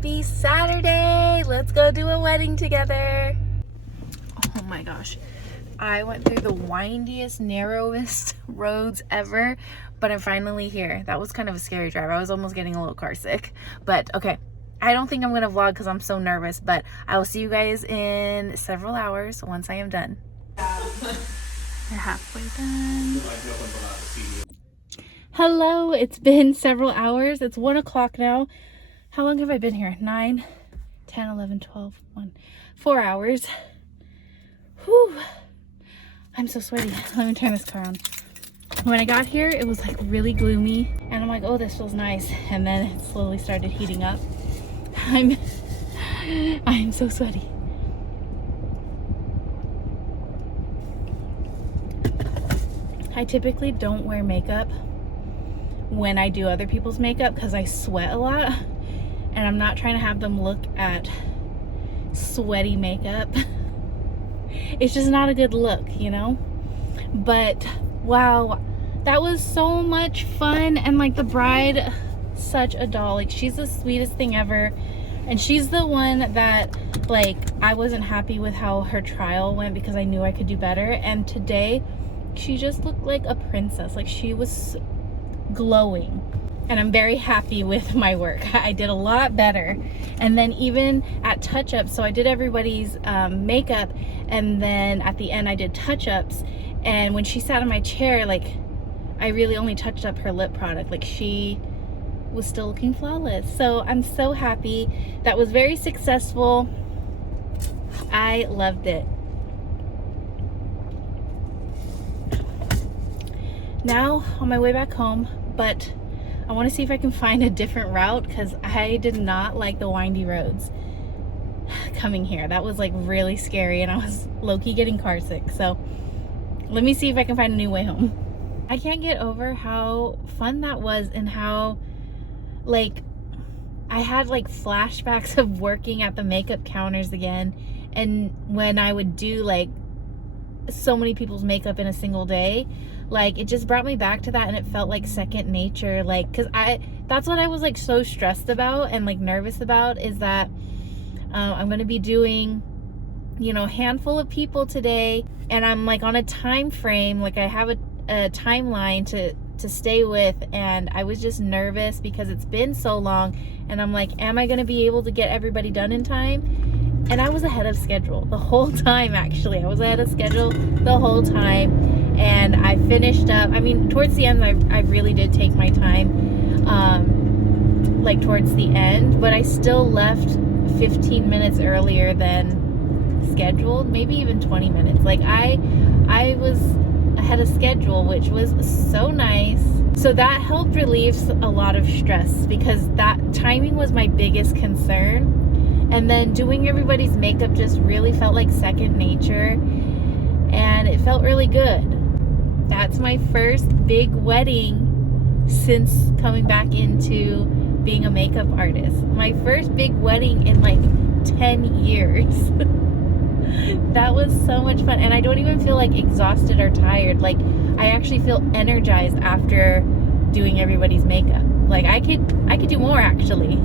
Happy Saturday! Let's go do a wedding together. Oh my gosh. I went through the windiest, narrowest roads ever, but I'm finally here. That was kind of a scary drive. I was almost getting a little car sick, but okay. I don't think I'm going to vlog because I'm so nervous, but I will see you guys in several hours once I am done. We're halfway done. Hello, it's been several hours. It's 1 o'clock now. How long have I been here? 9, 10, 11, 12, 1, 4 hours. Whew. I'm so sweaty. Let me turn this car on. When I got here, it was like really gloomy, and I'm like, oh, this feels nice. And then it slowly started heating up. I'm so sweaty. I typically don't wear makeup when I do other people's makeup because I sweat a lot, and I'm not trying to have them look at sweaty makeup. It's just not a good look, you know? But wow, that was so much fun. And like the bride, such a doll. Like, she's the sweetest thing ever, and she's the one that, like, I wasn't happy with how her trial went because I knew I could do better, and today she just looked like a princess. Like, she was glowing, and I'm very happy with my work. I did a lot better. And then even at touch-ups, so I did everybody's makeup, and then at the end I did touch-ups, and when she sat in my chair, like, I really only touched up her lip product. Like, she was still looking flawless. So I'm so happy. That was very successful. I loved it. Now on my way back home, but I want to see if I can find a different route because I did not like the windy roads coming here. That was like really scary, and I was low-key getting car sick. So let me see if I can find a new way home. I can't get over how fun that was, and how, like, I had like flashbacks of working at the makeup counters again, and when I would do like so many people's makeup in a single day, like, it just brought me back to that, and it felt like second nature. Like, because that's what I was like so stressed about and like nervous about, is that I'm gonna be doing, you know, a handful of people today, and I'm like on a time frame, like I have a timeline to stay with, and I was just nervous because it's been so long, and I'm like, am I gonna be able to get everybody done in time? And I was ahead of schedule the whole time. Actually, I was ahead of schedule the whole time, and I finished up. I mean, towards the end, I really did take my time, like towards the end, but I still left 15 minutes earlier than scheduled, maybe even 20 minutes. Like, I was ahead of schedule, which was so nice. So that helped relieve a lot of stress, because that timing was my biggest concern. And then doing everybody's makeup just really felt like second nature, and it felt really good. That's my first big wedding since coming back into being a makeup artist. My first big wedding in like 10 years. That was so much fun, and I don't even feel like exhausted or tired. Like, I actually feel energized after doing everybody's makeup. Like, I could do more, actually.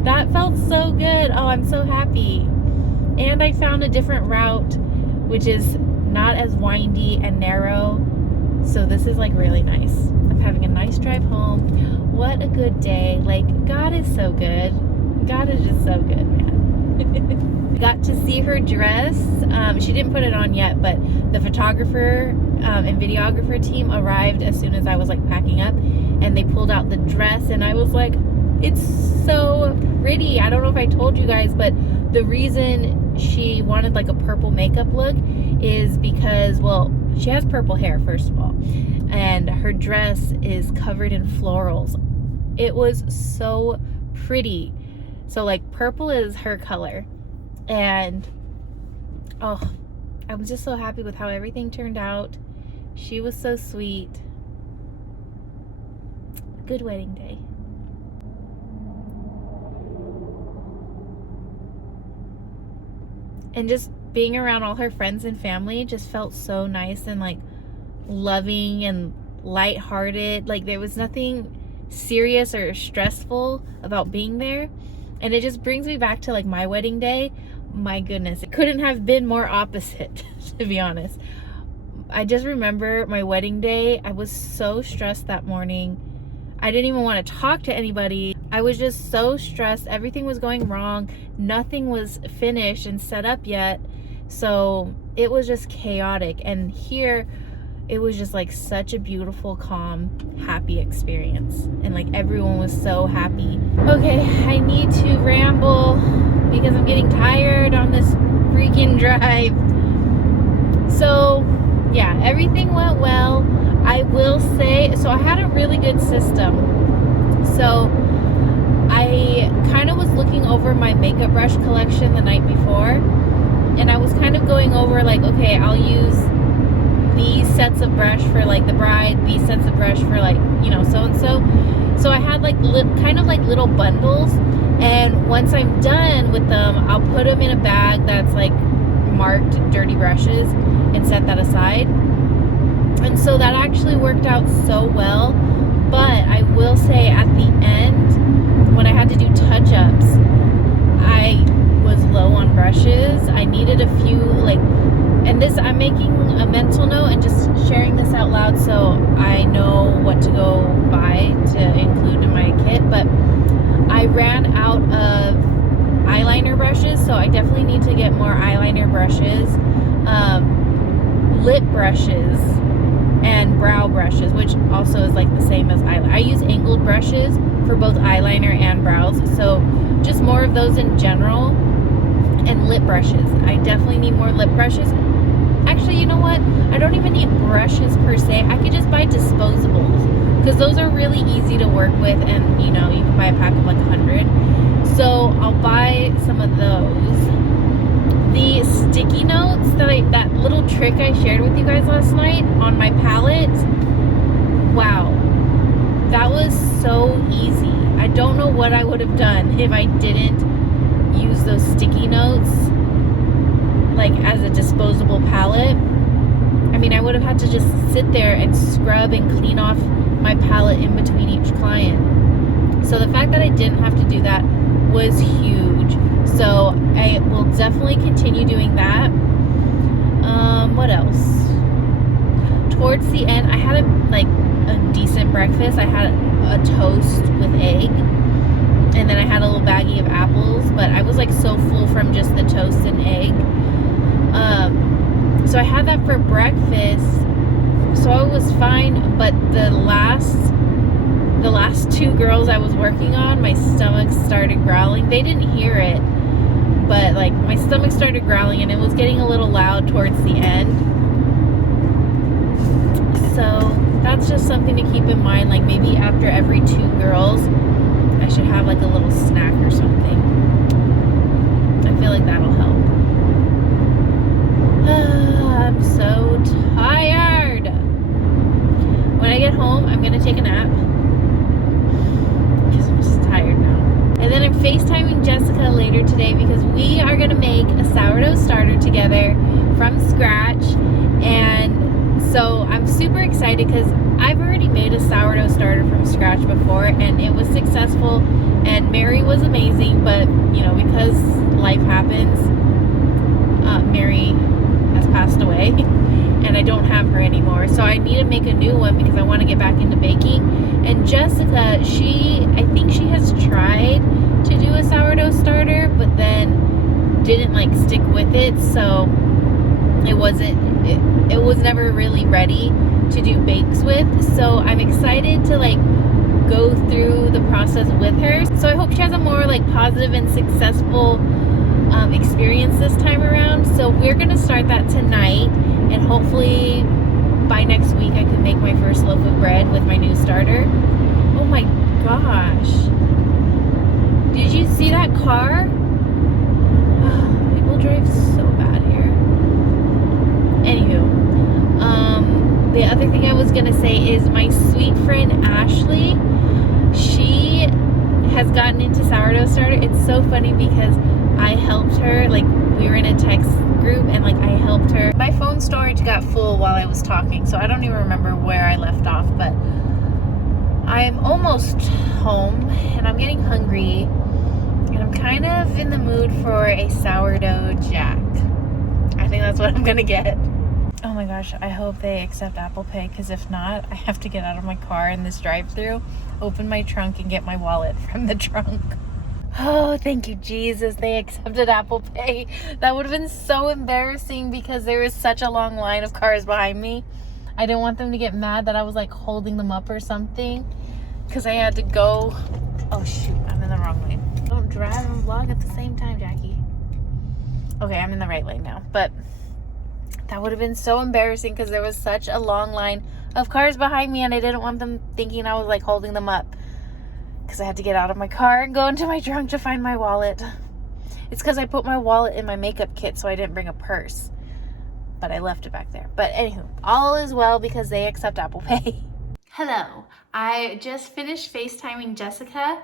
That felt so good. Oh, I'm so happy. And I found a different route, which is not as windy and narrow. So this is like really nice. I'm having a nice drive home. What a good day. Like, God is so good. God is just so good, man. Got to see her dress. She didn't put it on yet, but the photographer and videographer team arrived as soon as I was like packing up, and they pulled out the dress, and I was like, it's so pretty. I don't know if I told you guys, but the reason she wanted like a purple makeup look is because, well, she has purple hair, first of all, and her dress is covered in florals. It was so pretty. So like, purple is her color, and oh, I was just so happy with how everything turned out. She was so sweet. Good wedding day. And just being around all her friends and family just felt so nice and like loving and lighthearted. Like, there was nothing serious or stressful about being there. And it just brings me back to like my wedding day. My goodness, it couldn't have been more opposite, to be honest. I just remember my wedding day. I was so stressed that morning. I didn't even want to talk to anybody. I was just so stressed. Everything was going wrong. Nothing was finished and set up yet. So it was just chaotic. And here, it was just like such a beautiful, calm, happy experience. And like everyone was so happy. Okay, I need to ramble because I'm getting tired on this freaking drive. So yeah, everything went well. I will say, so I had a really good system. So I kind of was looking over my makeup brush collection the night before, and I was kind of going over like, okay, I'll use these sets of brush for like the bride, these sets of brush for like, you know, so and so. So I had like kind of like little bundles, and once I'm done with them, I'll put them in a bag that's like marked dirty brushes and set that aside. And so that actually worked out so well. But I will say at the end, when I had to do touch-ups, I was low on brushes. I needed a few, like, and this, I'm making a mental note and just sharing this out loud so I know what to go buy to include in my kit. But I ran out of eyeliner brushes, so I definitely need to get more eyeliner brushes, lip brushes, and brow brushes, which also is like the same as eyeliner. I use angled brushes for both eyeliner and brows, so just more of those in general. And lip brushes, I definitely need more lip brushes. Actually, you know what, I don't even need brushes per se. I could just buy disposables because those are really easy to work with, and you know, you can buy a pack of like 100. So I'll buy some of those. The sticky notes that little trick I shared with you guys last night on my palette, wow, that was so easy. I don't know what I would have done if I didn't use those sticky notes like as a disposable palette. I mean, I would have had to just sit there and scrub and clean off my palette in between each client. So the fact that I didn't have to do that was huge. So I will definitely continue doing that. What else? Towards the end, I had a decent breakfast. I had a toast with egg, and then I had a little baggie of apples, but I was like so full from just the toast and egg. So I had that for breakfast, so I was fine. But the last two girls I was working on, my stomach started growling. They didn't hear it, but like my stomach started growling, and it was getting a little loud towards the end. So that's just something to keep in mind. Like maybe after every 2 girls, I should have like a little snack or something. I feel like that'll help. I'm so tired. When I get home, I'm gonna take a nap because I'm just tired now. And then I'm FaceTiming Jessica later today because we are gonna make a sourdough starter together from scratch. And so I'm super excited because I've already made a sourdough starter from scratch before, and it was successful, and Mary was amazing. But you know, because life happens, Mary has passed away and I don't have her anymore, so I need to make a new one because I want to get back into baking. And Jessica, I think she has tried to do a sourdough starter, but then didn't like stick with it, so it was never really ready to do bakes with. So I'm excited to like go through the process with her. So I hope she has a more like positive and successful experience this time around. So we're gonna start that tonight, and hopefully by next week I can make my first loaf of bread with my new starter. Oh my gosh, did you see that car? People drive so bad here. Anywho, the other thing I was gonna say is my sweet friend Ashley, she has gotten into sourdough starter. It's so funny because I helped her, like we were in a text group, and like I helped her. My phone storage got full while I was talking, so I don't even remember where I left off, but I I'm almost home and I'm getting hungry and I'm kind of in the mood for a sourdough jack. I think that's what I'm gonna get. Oh my gosh, I hope they accept Apple Pay, because if not, I have to get out of my car in this drive-thru, open my trunk, and get my wallet from the trunk. Oh, thank you, Jesus. They accepted Apple Pay. That would have been so embarrassing because there was such a long line of cars behind me. I didn't want them to get mad that I was like holding them up or something, because I had to go. Oh shoot, I'm in the wrong lane. Don't drive and vlog at the same time, Jackie. Okay, I'm in the right lane now, but that would have been so embarrassing because there was such a long line of cars behind me and I didn't want them thinking I was like holding them up, because I had to get out of my car and go into my trunk to find my wallet. It's because I put my wallet in my makeup kit, so I didn't bring a purse, but I left it back there. But anywho, all is well because they accept Apple Pay. Hello, I just finished FaceTiming Jessica.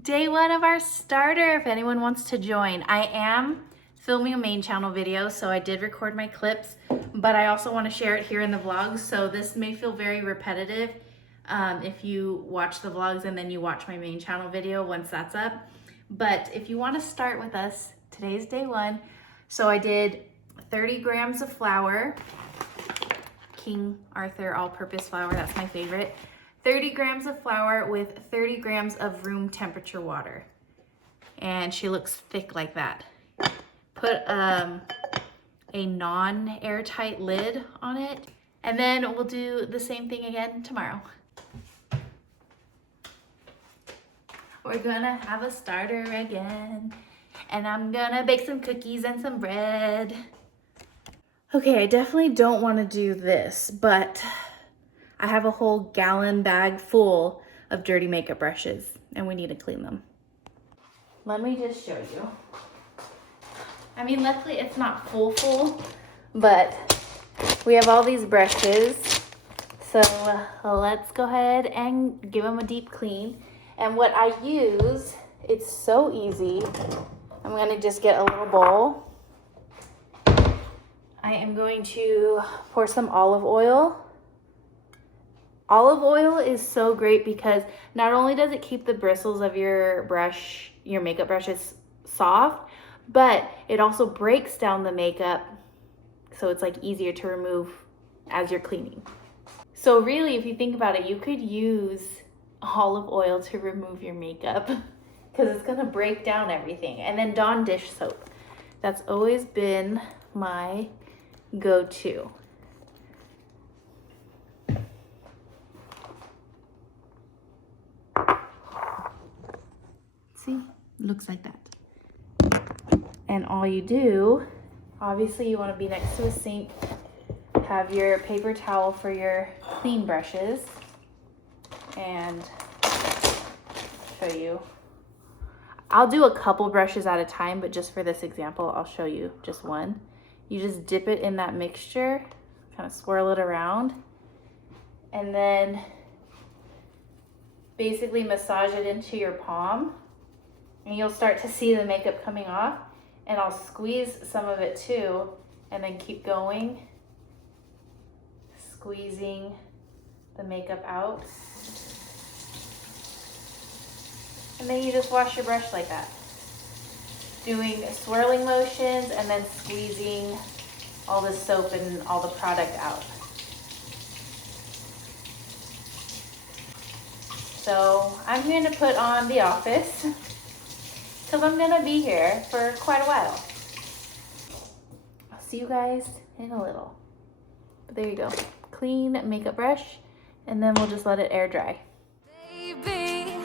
Day 1 of our starter, if anyone wants to join. I am filming a main channel video, so I did record my clips, but I also want to share it here in the vlogs, so this may feel very repetitive if you watch the vlogs and then you watch my main channel video once that's up. But if you want to start with us, today's day 1. So I did 30 grams of flour, King Arthur all-purpose flour, that's my favorite. 30 grams of flour with 30 grams of room temperature water. And she looks thick like that. Put a non-airtight lid on it, and then we'll do the same thing again tomorrow. We're gonna have a starter again, and I'm gonna bake some cookies and some bread. Okay, I definitely don't want to do this, but I have a whole gallon bag full of dirty makeup brushes, and we need to clean them. Let me just show you. I mean, luckily it's not full, but we have all these brushes. So let's go ahead and give them a deep clean. And what I use, it's so easy. I'm gonna just get a little bowl. I am going to pour some olive oil. Olive oil is so great because not only does it keep the bristles of your brush, your makeup brushes soft, but it also breaks down the makeup, so it's like easier to remove as you're cleaning. So really, if you think about it, you could use olive oil to remove your makeup because it's gonna break down everything. And then Dawn dish soap. That's always been my go-to. See, looks like that. And all you do, obviously you want to be next to a sink, have your paper towel for your clean brushes, and show you. I'll do a couple brushes at a time, but just for this example, I'll show you just one. You just dip it in that mixture, kind of swirl it around, and then basically massage it into your palm, and you'll start to see the makeup coming off. And I'll squeeze some of it too, and then keep going, squeezing the makeup out. And then you just wash your brush like that, doing swirling motions and then squeezing all the soap and all the product out. So I'm going to put on The Office, because I'm gonna be here for quite a while. I'll see you guys in a little. But there you go. Clean makeup brush, and then we'll just let it air dry. Baby,